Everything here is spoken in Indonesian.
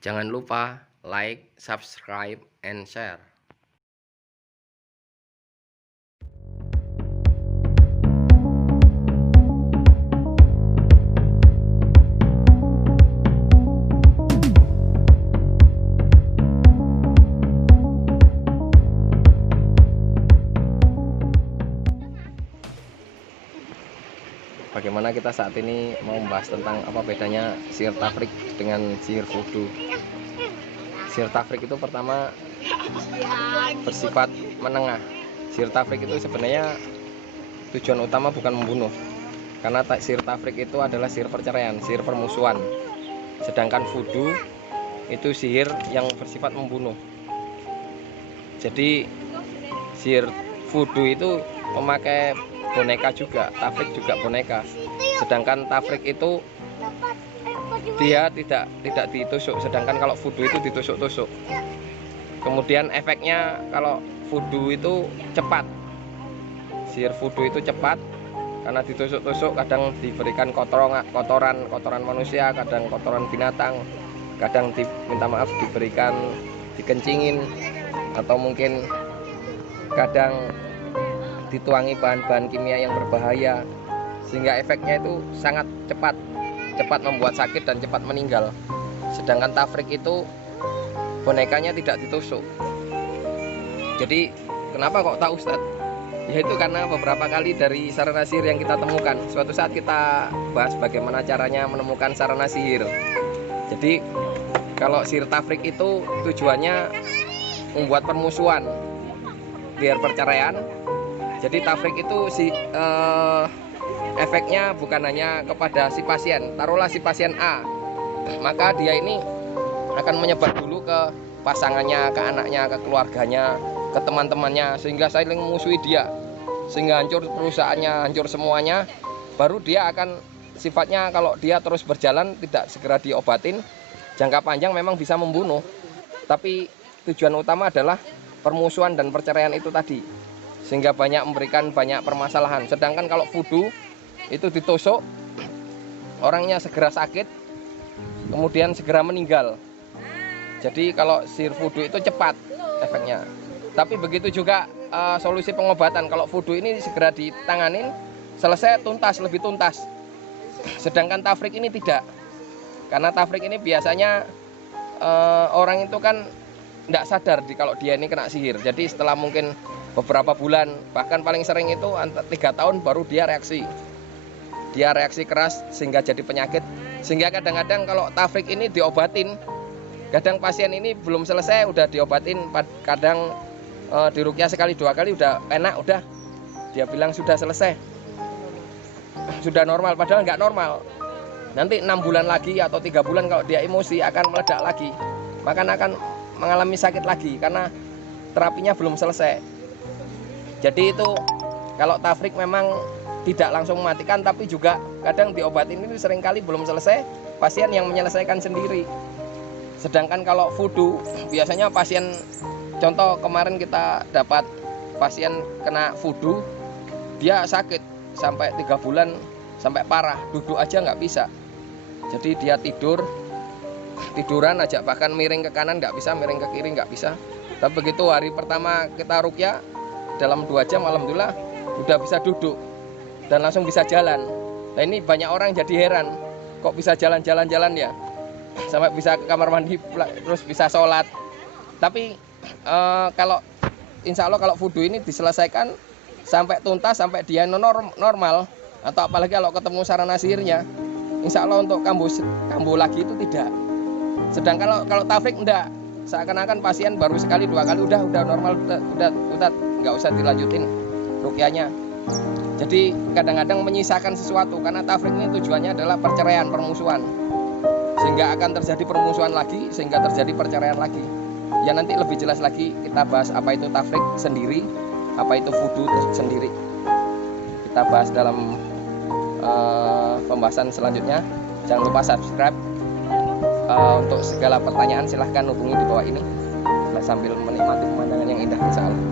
Jangan lupa like, subscribe, and share. Bagaimana kita saat ini mau membahas tentang apa bedanya sihir tafrik dengan sihir voodoo. Sihir tafrik itu pertama bersifat menengah. Sihir tafrik itu sebenarnya tujuan utama bukan membunuh, karena sihir tafrik itu adalah sihir perceraian, sihir permusuhan. Sedangkan voodoo itu sihir yang bersifat membunuh. Jadi sihir voodoo itu memakai boneka juga, tafrik juga boneka. Sedangkan tafrik itu dia tidak ditusuk, sedangkan kalau voodoo itu ditusuk-tusuk. Kemudian efeknya kalau voodoo itu cepat. Sihir voodoo itu cepat karena ditusuk-tusuk, kadang diberikan kotoran manusia, kadang kotoran binatang, kadang diberikan dikencingin, atau mungkin kadang dituangi bahan-bahan kimia yang berbahaya, sehingga efeknya itu sangat cepat membuat sakit dan cepat meninggal. Sedangkan tafrik itu bonekanya tidak ditusuk. Jadi kenapa kok tahu, Ustadz? Yaitu karena beberapa kali dari sarana sihir yang kita temukan. Suatu saat kita bahas bagaimana caranya menemukan sarana sihir. Jadi kalau sihir tafrik itu tujuannya membuat permusuhan biar perceraian. Jadi tafrik itu efeknya bukan hanya kepada si pasien. Taruhlah si pasien A, maka dia ini akan menyebar dulu ke pasangannya, ke anaknya, ke keluarganya, ke teman-temannya, sehingga saling memusuhi dia, sehingga hancur perusahaannya, hancur semuanya. Baru dia akan sifatnya, kalau dia terus berjalan tidak segera diobatin, jangka panjang memang bisa membunuh. Tapi tujuan utama adalah permusuhan dan perceraian itu tadi, sehingga memberikan banyak permasalahan. Sedangkan kalau voodoo itu ditusuk, orangnya segera sakit, kemudian segera meninggal. Jadi kalau sihir voodoo itu cepat efeknya. Tapi begitu juga solusi pengobatan. Kalau voodoo ini segera ditanganin, selesai, tuntas, lebih tuntas. Sedangkan tafrik ini tidak. Karena tafrik ini biasanya orang itu kan tidak sadar kalau dia ini kena sihir. Jadi setelah mungkin beberapa bulan, bahkan paling sering itu 3 tahun baru dia reaksi keras sehingga jadi penyakit. Sehingga kadang-kadang kalau tafrik ini diobatin, kadang pasien ini belum selesai udah diobatin, kadang diruqyah sekali 2 kali udah enak, udah dia bilang sudah selesai, sudah normal, padahal nggak normal. Nanti 6 bulan lagi atau 3 bulan kalau dia emosi akan meledak lagi, maka akan mengalami sakit lagi karena terapinya belum selesai. Jadi itu kalau tafrik memang tidak langsung mematikan, tapi juga kadang diobatin ini seringkali belum selesai, pasien yang menyelesaikan sendiri. Sedangkan kalau voodoo biasanya pasien, contoh kemarin kita dapat pasien kena voodoo, dia sakit sampai 3 bulan, sampai parah, duduk aja nggak bisa. Jadi dia tiduran aja, bahkan miring ke kanan nggak bisa, miring ke kiri nggak bisa. Tapi begitu hari pertama kita ruqyah, dalam 2 jam alhamdulillah udah bisa duduk dan langsung bisa jalan. Nah ini banyak orang jadi heran, kok bisa jalan-jalan ya, sampai bisa ke kamar mandi, terus bisa sholat. Tapi kalau insya Allah kalau voodoo ini diselesaikan sampai tuntas, sampai dia normal, atau apalagi kalau ketemu sarana sihirnya, insya Allah untuk kambuh lagi itu tidak. Sedangkan kalau tafrik enggak, seakan-akan pasien baru sekali 2 kali udah normal, udah nggak usah dilanjutin ruqyahnya. Jadi kadang-kadang menyisakan sesuatu, karena tafrik ini tujuannya adalah perceraian, permusuhan, sehingga akan terjadi permusuhan lagi, sehingga terjadi perceraian lagi. Ya nanti lebih jelas lagi kita bahas apa itu tafrik sendiri, apa itu voodoo sendiri. Kita bahas dalam pembahasan selanjutnya. Jangan lupa subscribe. Untuk segala pertanyaan silahkan hubungi di bawah ini, sambil menikmati pemandangan yang indah insya Allah.